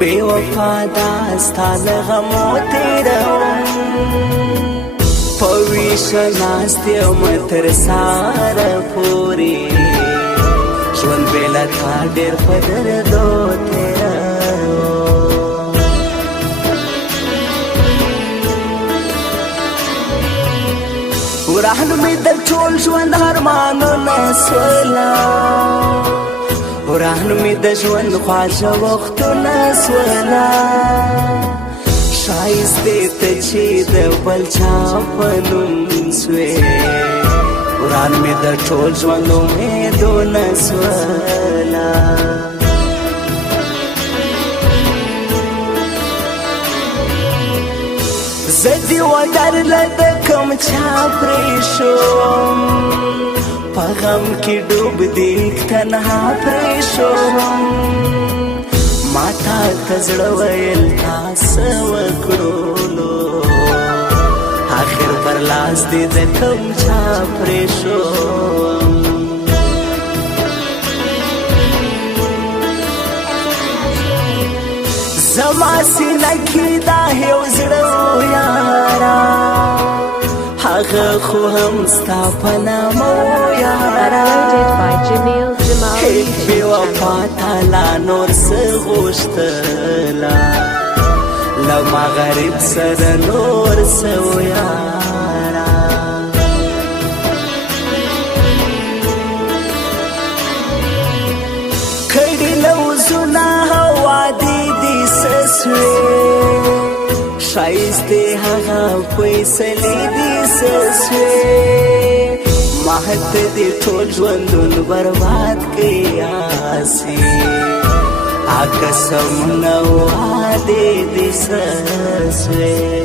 बेवफा दास्ता लغमो तेरवम पविश नास्त्य मतर सार पूरी ژوند बेला था ډېر په دردو تیرو ورهن مې د ټول ژوند ارمانونه سولا ورهن مې د ژوند خواږه وختونه سولا ښایستې ته چې د بل چا په نوم سوې وران مې د ټول ژوند امیدونه سولا زه دې ودرله د کوم چا پرېښوم په غم کې ډوب دې تنها پرېښوم ما تا ته زړه ویل تا څه وکړلو آخر پر لاس دې د کوم چا پرېښوم زما سینه کې دا یو زړه و یارا هغه خو هم ستا په نامه و یارا هیڅ بېوفا تا لا نور څه غوښتله له ما غریب سره نور څه و یارا کړي لوظونه وعدې دې څه سوې ښایستې هغه فیصلې دې څه سوې ما ته دې ټول ژوندون برباد کړي آسې قسمونه وعدې دې څه سوې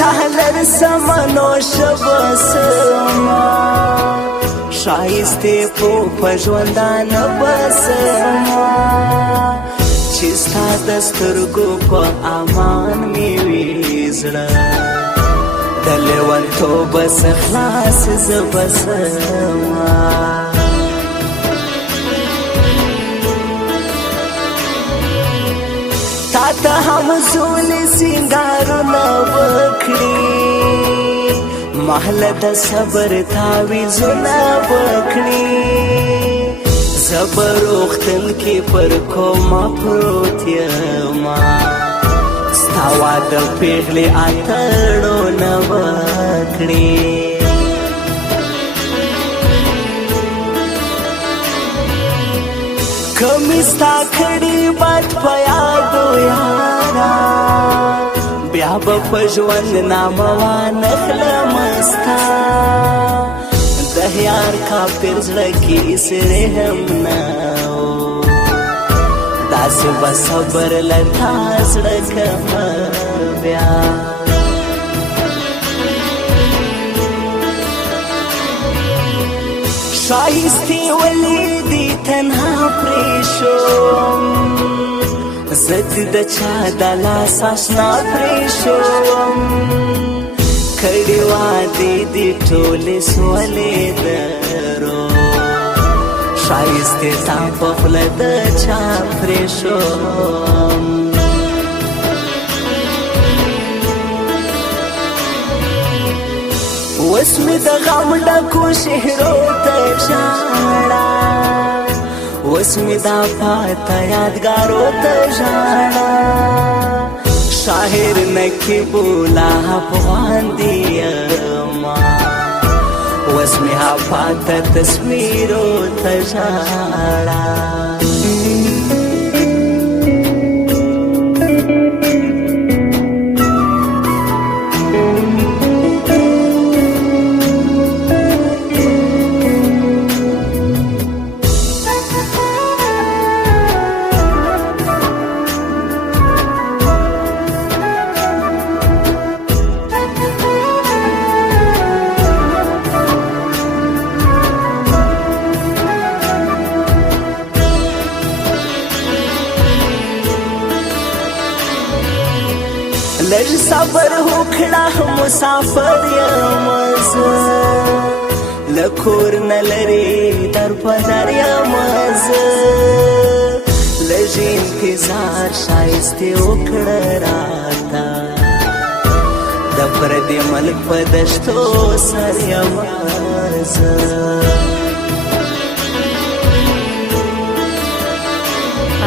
تهلر سمنو شبسما شایسته په ژوندانه بسما چې ستا د سترګو په امان مې وي زړه د لیونتوب څخه خلاص زه بسما تا هم زولې سینګارونه وکړي محل د صبر تعویذونه وکړي زه به روغتون کې پر کومه پروت یمه ستا واده پېغلې اتڼونه وکړي کمی ستا کړي بد په یادو یارا بیا به په ژوند نامه وانخلم ستا د یار کافر زړه کې سره هم نه داسې به صبر له تا زړه کمه بیا شایستې ولې دې تنها پرېښوم زه دې د چا د لاس اشنا پرېښوم کړي وعدې دې ټولې سولې درو ښایستې تا په خوله د چا پرېښوم اوس مې د غم ډکو شهرو ته ژاړه اوس مې دا پاته یادګارو ته ژاړه شاعر نقیب الله افغان دی یما اوس مې ها پاته تصویرو ته ژاړه لږ صبر وکړه مسافر یم زه له کور نه لرې در په در یم زه لږ انتظار ښایستې وکړه راته د پردي ملک په دشتو سر یم زه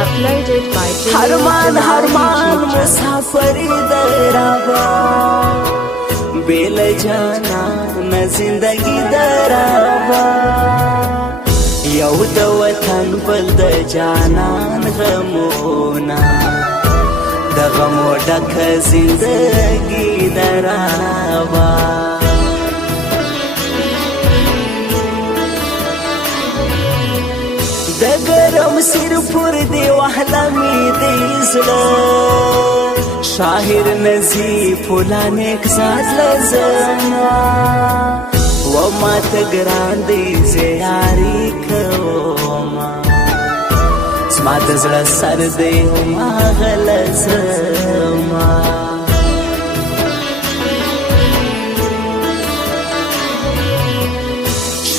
Uploaded by هرمان هرمان مسافری درابا بیل جانا نه زندگی درابا یو د وطن بل د جانان غمونا د غمو ډک زندگی درابا د ګرم سر پر دی وهله می دی زړه شاهر نظیف الله نیک ذات لزما و ما ته ګران دی زه یاري کوما زما د زړه سر دی ما غلزما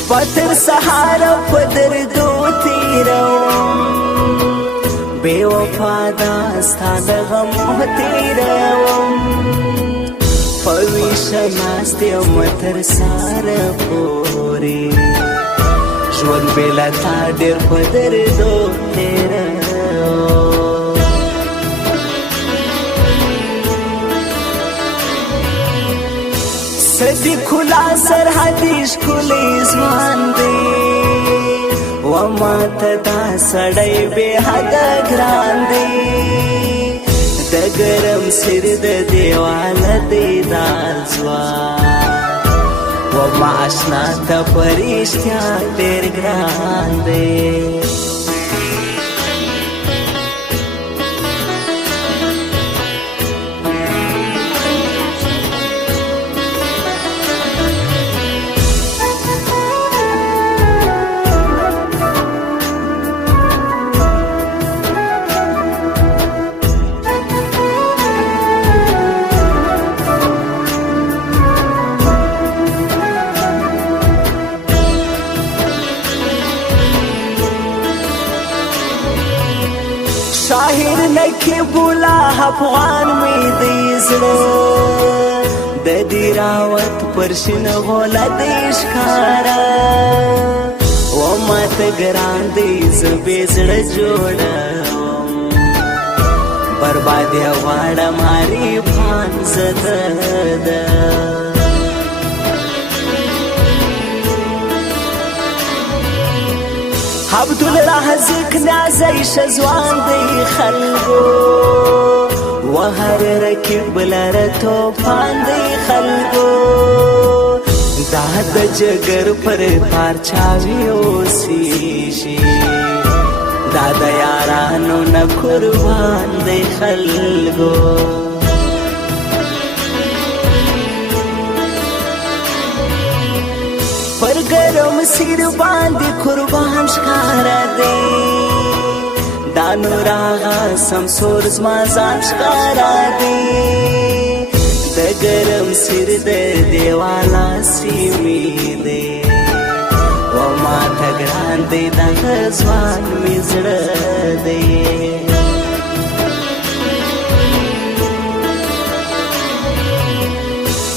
پتر سهارا پدردو تیروم بے وفا داستا دغمو تیروم پویش ناستی متر سار پوری ژوند بیلا تا ډیر پدردو تیروم سدی کلا سرحدی شکلی زمان دی وما تدا سڑی بے حد گران دی د گرم سر د دیوال دیدار زوان وما اشنا تا پرشتیا دیر گران دی شاهر نکی بولا افغان می دی زړه د دې راوت پرشن غولا دی ښکارا و ما ته ګران دی زبې زړه جوړم بربادي غواړم ماری پان زده عبدالرازق نازی شزوان دی خلقو و هر رکب لر توفان دی خلقو دا د جگر پر پارچاوی اوسیشی دا د یارانو نه قربان دی خلقو پر گرم سیر باندې قربان ښکارا دی دا نور آغا سمسور زما ځان ښکارا دی د گرم سیر د دیوالا سیمی دی و ما ته ګران دی دا ځوان مې زړه دی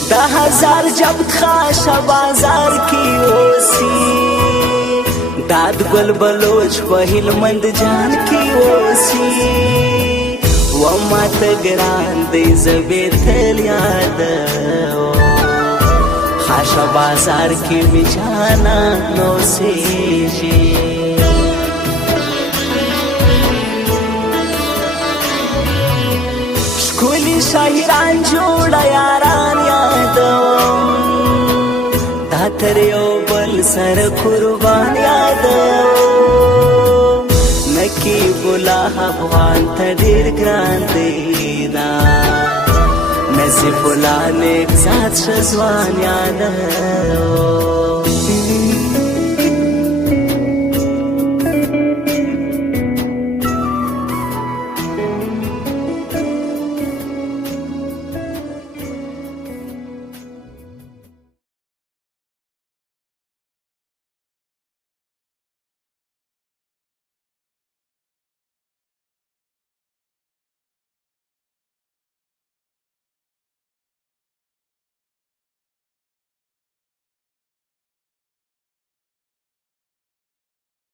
دا هزار جبت خاش بازار کی اوسی داد گل بلوچ پہل مند جان کی اوسی و ما تگران دی زبی تل یاد خاش بازار کی بچانا نوسی جی شکولی شاہران جوڑا یاران یادوم دا تر یو بل سر قربان یادوم نکی بولا افغان تا ډیر ګران دی دا نصیب بولا نیک ذات شزوان یادوم